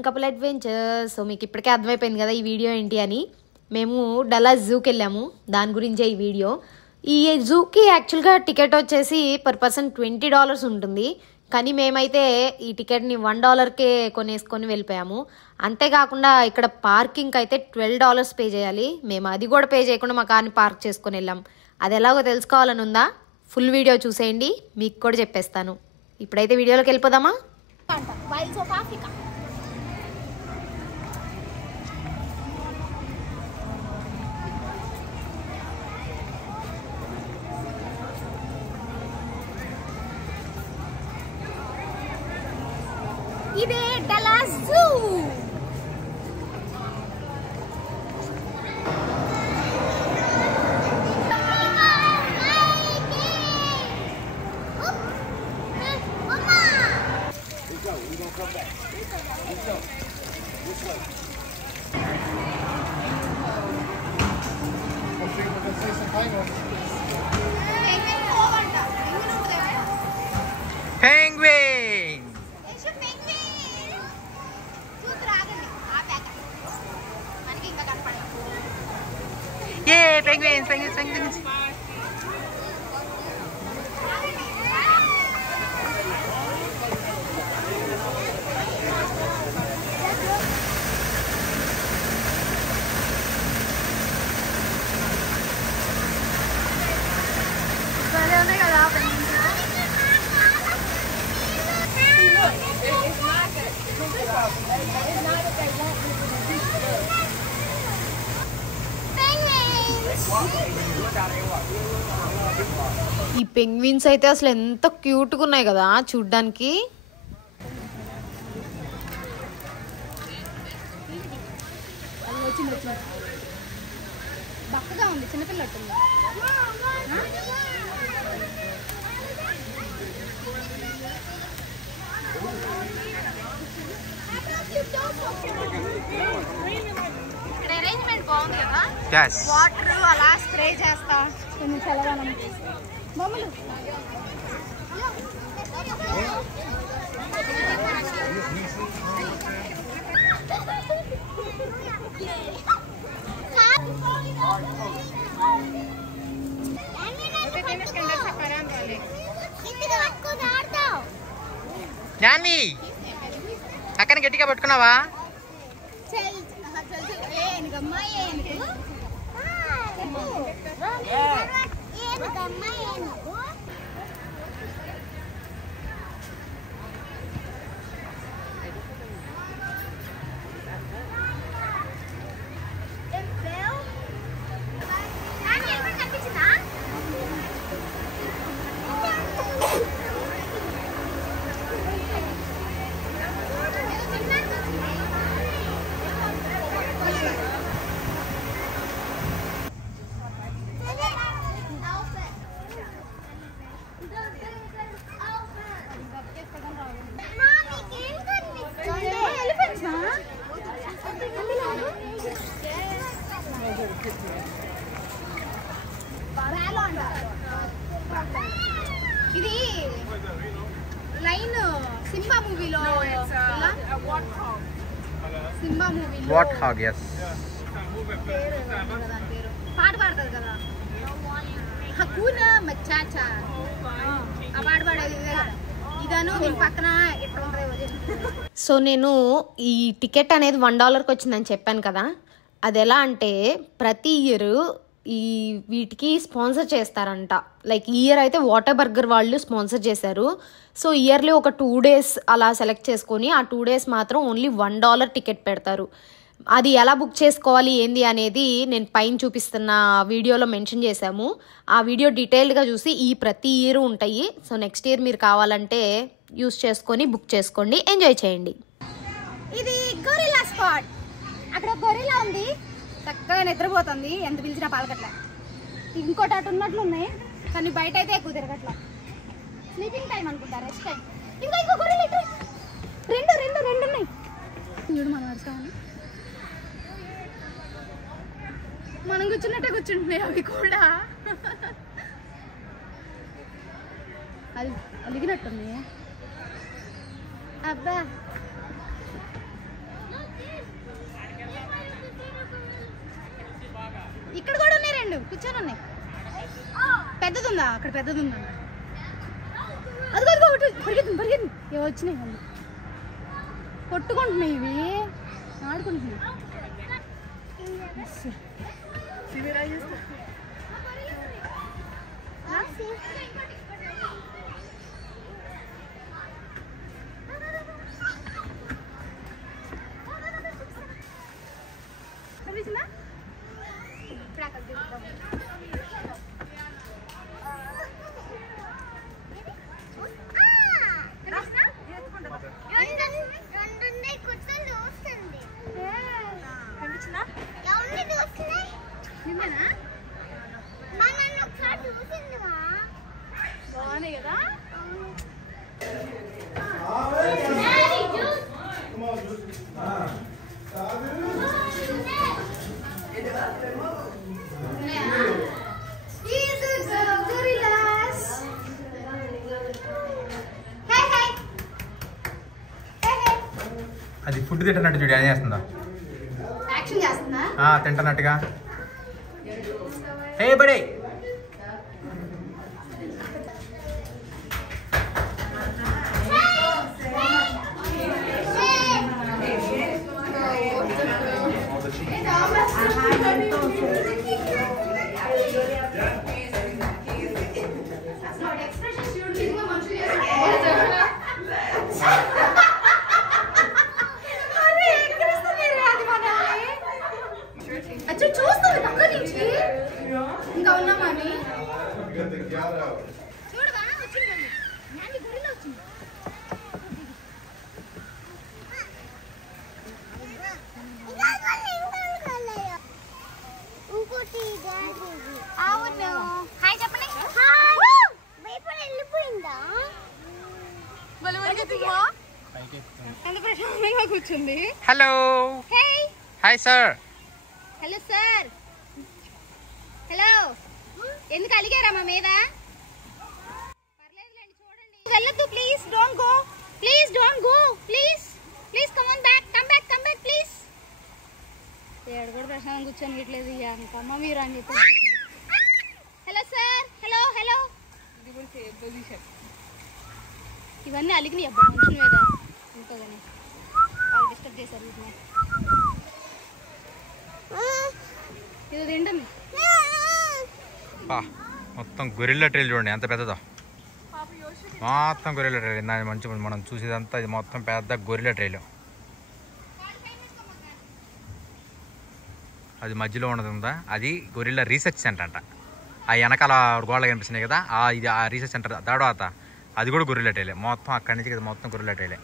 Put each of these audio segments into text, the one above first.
Afternoon couple adventures. So మీకు ఇప్పటికే అర్థమైపోయింది కదా ఈ వీడియో ఏంటి అని. మేము డల్లాస్ జూకి వెళ్ళాము, దాని గురించే ఈ వీడియో. ఈ జూకి యాక్చువల్గా టికెట్ వచ్చేసి పర్ పర్సన్ $20 ఉంటుంది, కానీ మేమైతే ఈ టికెట్ని $1కే కొనేసుకొని వెళ్ళిపోయాము. అంతేకాకుండా ఇక్కడ పార్కింగ్కి అయితే $12 పే చేయాలి. మేము అది కూడా పే చేయకుండా మా కార్ని పార్క్ చేసుకొని వెళ్ళాం. అది ఎలాగో తెలుసుకోవాలని ఉందా? ఫుల్ వీడియో చూసేయండి, మీకు కూడా చెప్పేస్తాను. ఇప్పుడైతే వీడియోలోకి వెళ్ళిపోదామా? ఇదే Dallas zoo. Penguin! Yay! Penguins! Penguins! Penguins! ఈ పెంగ్విన్స్ అయితే అసలు ఎంత క్యూట్గా ఉన్నాయి కదా చూడ్డానికి. బక్కగా ఉంది, చిన్నపిల్లట్టు. ఇక్కడ అరేంజ్మెంట్ బాగుంది కదా. Yes. వాటర్ అలా స్ప్రే చేస్తా కొంచెం చల్లదనం. బొమ్మలు జాన్వి, అక్కని గట్టిగా పట్టుకున్నావా? ఇది లైన్ సింబా మూవీలో, సింబా మూవీలో వాట్ హాగ్. yes. పాట పాడతారు కదా, హకూనా మచాచా, ఆ పాట పాడేది ఇదే కదా. ఇదను దీని పక్కన ఎట్లా ఉంటుంది. సో నేను ఈ టికెట్ అనేది $1కి వచ్చిందని చెప్పాను కదా. అది ఎలా అంటే ప్రతి ఇయర్ ఈ వీటికి స్పాన్సర్ చేస్తారంట. లైక్ ఈ ఇయర్ అయితే వాటర్ బర్గర్ వాళ్ళు స్పాన్సర్ చేశారు. సో ఇయర్లీ ఒక 2 days అలా సెలెక్ట్ చేసుకొని ఆ 2 days మాత్రం ఓన్లీ $1 టికెట్ పెడతారు. అది ఎలా బుక్ చేసుకోవాలి ఏంది అనేది నేను పైన చూపిస్తున్న వీడియోలో మెన్షన్ చేశాము. ఆ వీడియో డీటెయిల్డ్గా చూసి ఈ ప్రతి ఇయర్ ఉంటాయి. సో నెక్స్ట్ ఇయర్ మీరు కావాలంటే యూస్ చేసుకొని బుక్ చేసుకోండి, ఎంజాయ్ చేయండి. ఇది గొరిల్లా స్పాట్. అక్కడ గొరిల్లా ఉంది, చక్కగా నిద్రపోతుంది, ఎంత పిలిచినా పాలకట్ల. ఇంకోటి అటు ఉన్నట్లు ఉన్నాయి, కానీ బయట అయితే ఎక్కువ తిరగట్ల. స్లీపింగ్ టైం అనుకుంటా, రెస్ట్ టైం. ఇంకో గొరిల్లా రెండు ఉన్నాయి. చూడు మనం నడుచుకోవాలి. మనం కూర్చున్నట్టే కూర్చుంటున్నాయి అవి కూడా. అది అలిగినట్టున్నాయి. అబ్బా ఇక్కడ కూడా ఉన్నాయి 2 కూర్చొని ఉన్నాయి. పెద్దది ఉందా అక్కడ? పెద్దది ఉందా? అదిగో పరిగెత్తుంది. ఏవో వచ్చినాయి వాళ్ళు కొట్టుకుంటున్నాయి, ఇవి ఆడుకుంటున్నాయి. బాగున్నాయి కదా? అది ఫుడ్ తింటున్నట్టు చూడు, ఏం చేస్తుందా? యాక్షన్ చేస్తుందా? తింటున్నట్టుగా. ఏ బడే చూస్తుంది పక్క నుంచి. ఇంకా ఉన్నామని చూడగా వచ్చిందండి. గొరిల్లా వచ్చింది. అవును. హాయ్ చెప్పండి. వెళ్ళిపోయిందా? ఎంత ప్రశాంతంగా కూర్చుంది. Hello. Hi sir. Hello sir. Hello. ఎందుకు అలిగారా మా మీద? పర్లేదులేండి, చూడండి. వెళ్ళొద్దు please. Don't go. Please don't go. Please please come on back. Come back please. ఏడు కూడా ప్రశాంతంగా కూర్చొని ఇట్లేదు. అమ్మ మీరు అని చెప్పి. Hello sir. హలో. ఇవన్నీ అలిగినాయి అబ్బా మనుషుల మీద. ఇంకోగానే వాళ్ళు డిస్టర్బ్ చేశారు వీటిని. ఇది తింటుంది. మొత్తం గొరిల్లా ట్రైల్ చూడండి ఎంత పెద్దదో. మొత్తం గొరిల్లా ట్రైల్. దాని మంచి మనం చూసేదంతా ఇది మొత్తం పెద్ద గొరిల్లా ట్రైల్. అది మధ్యలో ఉన్నది ఉందా, అది గొరిల్లా రీసెర్చ్ సెంటర్ అంట. ఆ వెనకాల గోడలు కనిపిస్తున్నాయి కదా, ఇది ఆ రీసెర్చ్ సెంటర్. తర్వాత అది కూడా గొరిల్లా ట్రైలే. మొత్తం అక్కడి నుంచి కదా మొత్తం gorilla ట్రైలే.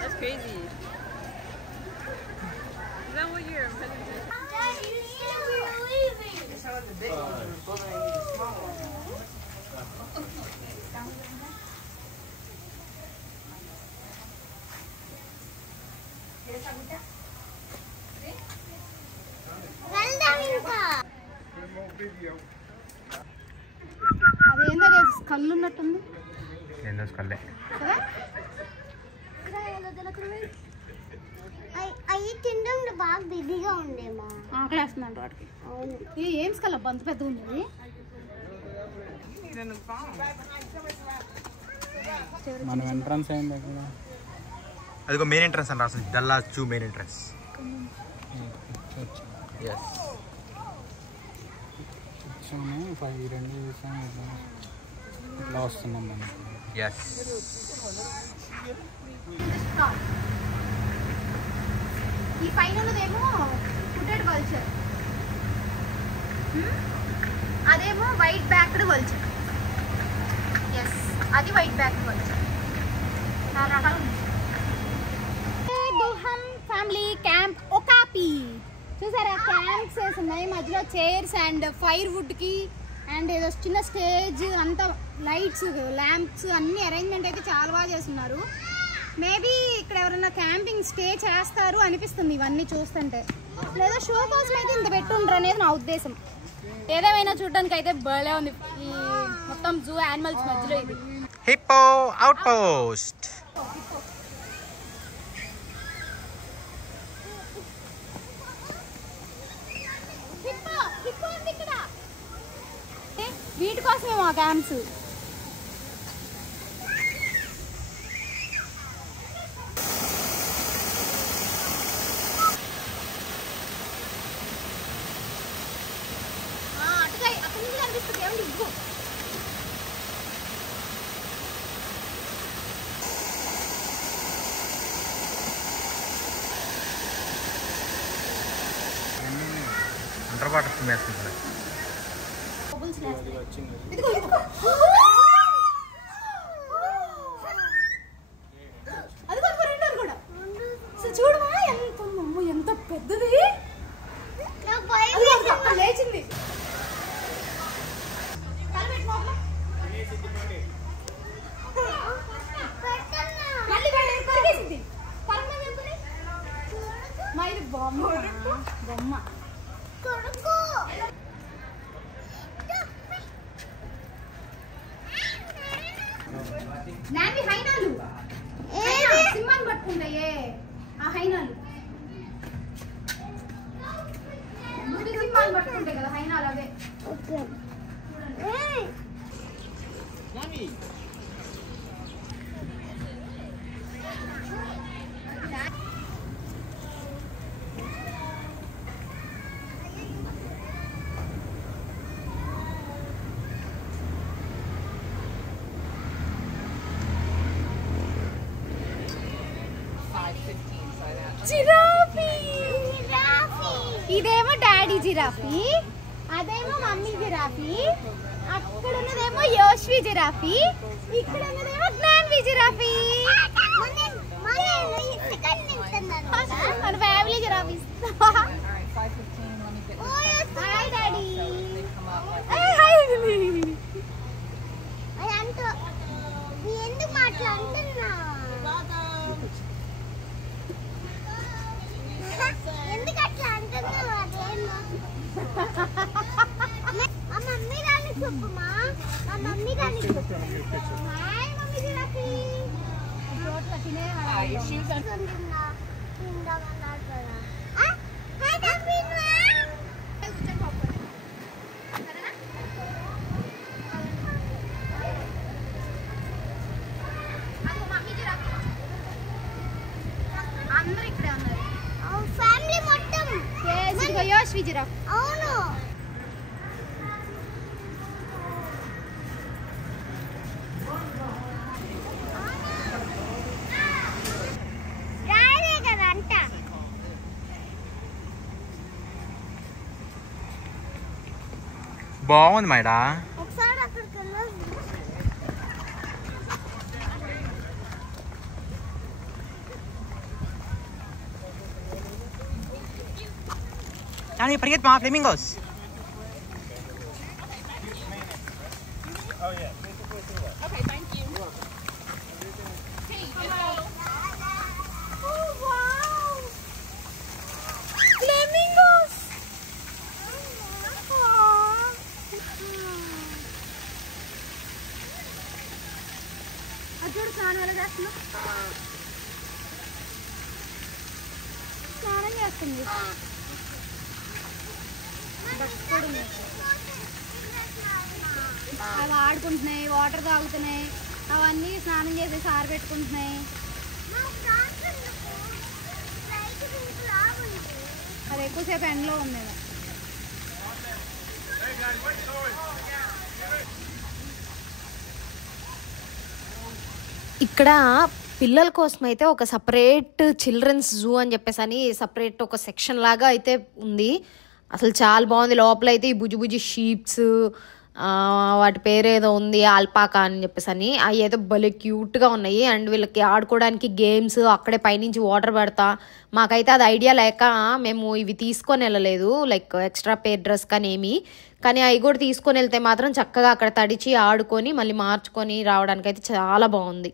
That's crazy. Is that what you're intending to do? Daddy, you said we were leaving. It's not the big one, but the small one. అదేందో కళ్ళు ఉన్నట్టుంది కళ్ళే. అవి తినడంలో బాగా బిజీగా ఉండేమో. ఆకలేస్తుందంట వాటికి. ఏం స్కల్ అంత పెద్దగా ఉంది. మనం ఎంట్రన్స్ అయింది. అదిగో మెయిన్ ఎంట్రన్స్ అని రాస్తుంది. దల్లా జూ మెయిన్ ఎంట్రన్స్. కూర్చొని 2 ఇట్లా వస్తున్నాం మనం. ఈ పైన ఉన్నదేమో ఫుటెడ్ వల్చర్, అదేమో వైట్ బ్యాక్డ్ వల్చర్. ఎస్, అది వైట్ బ్యాక్డ్ వల్చర్. దుహమ్ ఫ్యామిలీ క్యాంప్ ఒకాపి. చూసారా క్యాంప్స్ వేసి ఉన్నాయి, మధ్యలో చైర్స్ అండ్ ఫైర్ వుడ్ కి అండ్ ఏదో చిన్న స్టేజ్, అంతా లైట్స్ ల్యాంప్స్ అన్ని అరేంజ్మెంట్ అయితే చాలా బాగా చేస్తున్నారు. మేబీ ఇక్కడ ఎవరైనా క్యాంపింగ్ స్టే చేస్తారు అనిపిస్తుంది ఇవన్నీ చూస్తుంటే. లేదా షో కోసం అయితే ఇంత పెట్టుండ్రు అనేది నా ఉద్దేశం. ఏదేమైనా చూడడానికి అయితే భలే ఉంది ఈ మొత్తం జూ యానిమల్స్ మధ్యలో ఇది. Hippo outpost. వీటి కోసమే మా క్యాంప్స్. అండర్ వాటర్ స్విమ్ వేసుకుంటున్నాయి. చూడమా ఎంత పెద్దది లేచింది. బొమ్మ నావి హైనాలు సింహాన్ని పట్టుకుంటాయే ఆ హైనాలు. సింహాన్ని పట్టుకుంటాయి కదా హైనాలు అవే. జిరాఫీ. ఇదేమో డాడీ జిరాఫీ, అదేమో మమ్మీ జిరాఫీ, అక్కడ ఉన్నదేమో యోష్వి జిరాఫీ, ఇక్కడ ఉన్నదేమో జ్ఞాన్వి జిరాఫీ. మన ఫ్యామిలీ జిరాఫీ. Hi daddy. ఎందుకు మాట్లాడుతున్నా? ఎందుకు అట్లా అంటున్నావు? ఆ మమ్మీ రాని చెప్పమ్మా, ఆ మమ్మీ రాని చెప్పు. Hi mummy giraffe. అందరూ ఇక్కడే ఉన్నారు ఫ్యామిలీ మొత్తం. యోష్వి జిరాఫీ. అవును. రాలే కదా అంట. బాగుంది మైడా. ఒకసారి అక్కడికి వెళ్ళాలి. Johnny, forget my flamingos. Okay, thank you. Oh wow! Flamingos! అక్కడ స్నానం ఎలా చేస్తున్నావు? స్నానం చేస్తుంది. అవి ఆడుకుంటున్నాయి, వాటర్ తాగుతున్నాయి, అవన్నీ స్నానం చేసేసి ఆరబెట్టుకుంటున్నాయి. అది ఎక్కువసేపు ఎండలో ఉంది. ఇక్కడ పిల్లల కోసం అయితే ఒక సపరేట్ చిల్డ్రన్స్ జూ అని చెప్పేసి అని సపరేట్ ఒక సెక్షన్ లాగా అయితే ఉంది. అసలు చాలా బాగుంది. లోపల అయితే ఈ బుజ్జి బుజ్జి షీప్స్, వాటి పేరు ఏదో ఉంది ఆల్పాకా అని చెప్పేసి అని, అవి ఏదో భలే క్యూట్గా ఉన్నాయి. అండ్ వీళ్ళకి ఆడుకోవడానికి గేమ్స్ అక్కడే పైనుంచి వాటర్ పెడతా. మాకైతే అది ఐడియా లేక మేము ఇవి తీసుకొని వెళ్ళలేదు, లైక్ ఎక్స్ట్రా పేర్ డ్రెస్ కానీ ఏమి. కానీ అవి కూడా తీసుకొని వెళ్తే మాత్రం చక్కగా అక్కడ తడిచి ఆడుకొని మళ్ళీ మార్చుకొని రావడానికి అయితే చాలా బాగుంది.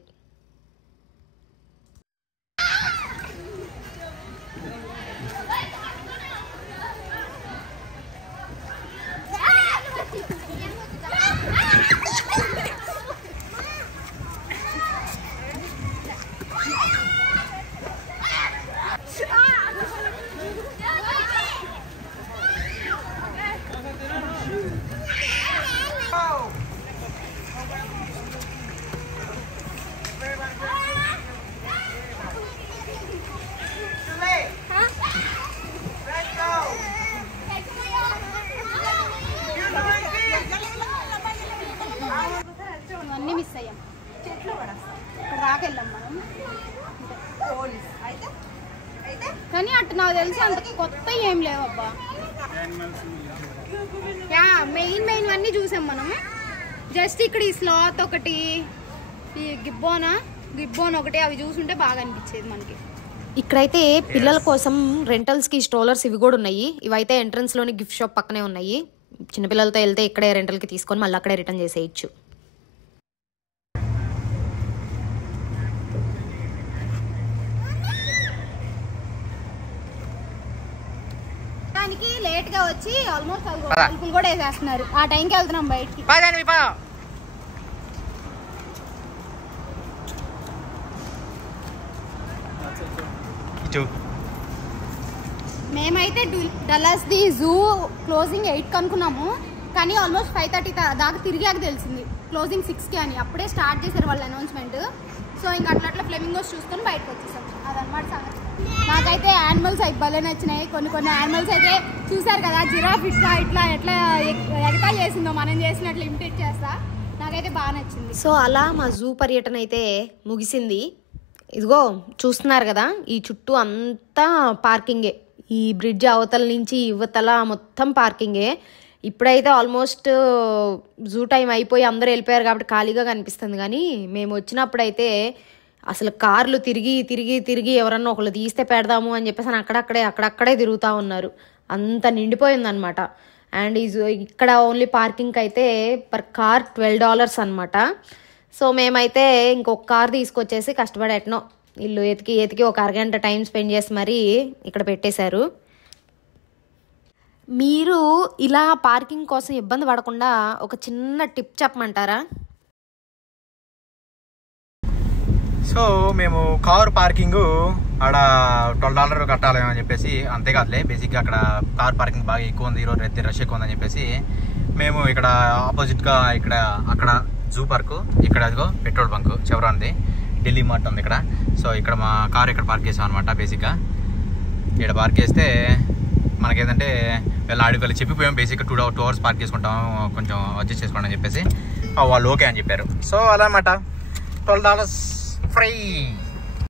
కానీ అటు నాకు తెలిసి అంత కొత్త ఏం లేవబ్బా. మెయిన్ అన్నీ చూసాం మనం. జస్ట్ ఇక్కడ ఈ స్లాత్ ఒకటి, ఈ గిబ్బోన్ ఒకటి, అవి చూసుంటే బాగా అనిపించేది మనకి. ఇక్కడైతే పిల్లల కోసం రెంటల్స్కి స్ట్రోలర్స్ ఇవి కూడా ఉన్నాయి. ఇవైతే ఎంట్రన్స్లోని గిఫ్ట్ షాప్ పక్కనే ఉన్నాయి. చిన్నపిల్లలతో వెళ్తే ఇక్కడే రెంటల్కి తీసుకొని మళ్ళీ అక్కడే రిటర్న్ చేసేయచ్చు. దానికి లేట్గా వచ్చి ఆల్మోస్ట్ తలుపులు కూడా వేసేస్తున్నారు. ఆ టైంకి వెళ్తున్నాం బయటికి. మేమైతే డల్లాస్ ది జూ క్లోజింగ్ 8కి అనుకున్నాము, కానీ ఆల్మోస్ట్ 5:30 దాకా తిరిగాక తెలిసింది క్లోజింగ్ 6కి అని. అప్పుడే స్టార్ట్ చేశారు వాళ్ళ అనౌన్స్మెంట్. సో ఇంకా అట్లా ఫ్లెమింగోస్ చూసుకొని బయటకు వచ్చేసాం. అదనమాట సంగతి. నాకైతే యానిమల్స్ అయితే భలే నచ్చినాయి. కొన్ని యానిమల్స్ అయితే చూసారు కదా, జిరాఫ్ ఇట్లా ఎట్లా ఎగతా చేసిందో మనం చేసినట్లు ఇమిటేట్ చేస్తా. నాకైతే బాగా నచ్చింది. సో అలా మా జూ పర్యటన అయితే ముగిసింది. ఇదిగో చూస్తున్నారు కదా, ఈ చుట్టూ అంతా పార్కింగే. ఈ బ్రిడ్జ్ అవతల నుంచి యువతల మొత్తం పార్కింగే. ఇప్పుడైతే ఆల్మోస్ట్ జూ టైం అయిపోయి అందరూ వెళ్ళిపోయారు కాబట్టి ఖాళీగా కనిపిస్తుంది. కానీ మేము వచ్చినప్పుడైతే అసలు కార్లు తిరిగి ఎవరన్నా ఒకళ్ళు తీస్తే పెడదాము అని చెప్పేసి అక్కడక్కడే తిరుగుతూ ఉన్నారు. అంత నిండిపోయిందనమాట. అండ్ ఇక్కడ ఓన్లీ పార్కింగ్కి అయితే పర్ కార్ $12 అనమాట. సో మేమైతే ఇంకొక కార్ తీసుకొచ్చేసి కష్టపడి ఎట్నో ఇల్లు ఎతికి ఒక అరగంట టైం స్పెండ్ చేసి మరీ ఇక్కడ పెట్టేశారు. మీరు ఇలా పార్కింగ్ కోసం ఇబ్బంది పడకుండా ఒక చిన్న టిప్ చెప్పమంటారా? సో మేము కార్ పార్కింగ్ ఆడ $12 కట్టాలి అని చెప్పేసి, అంతేకాదులే బేసిక్గా అక్కడ కార్ పార్కింగ్ బాగా ఎక్కువ ఉంది, ఈరోజు అయితే రష్ ఎక్కువ ఉందని చెప్పేసి మేము ఇక్కడ ఆపోజిట్గా అక్కడ జూ పార్కు, ఇక్కడ అదిగో పెట్రోల్ బంక్ చివరంది, ఢిల్లీ మార్ట్ ఉంది ఇక్కడ. సో ఇక్కడ మా కార్ ఇక్కడ పార్క్ చేసాం అనమాట. బేసిక్గా ఇక్కడ పార్క్ చేస్తే మనకేంటంటే వీళ్ళు ఆడికి చెప్పిపోయాం బేసిక్గా 2 hours పార్క్ చేసుకుంటాం, కొంచెం అడ్జస్ట్ చేసుకోండి అని చెప్పేసి వాళ్ళు ఓకే అని చెప్పారు. సో అలా అన్నమాట, $12 ఫ్రీ.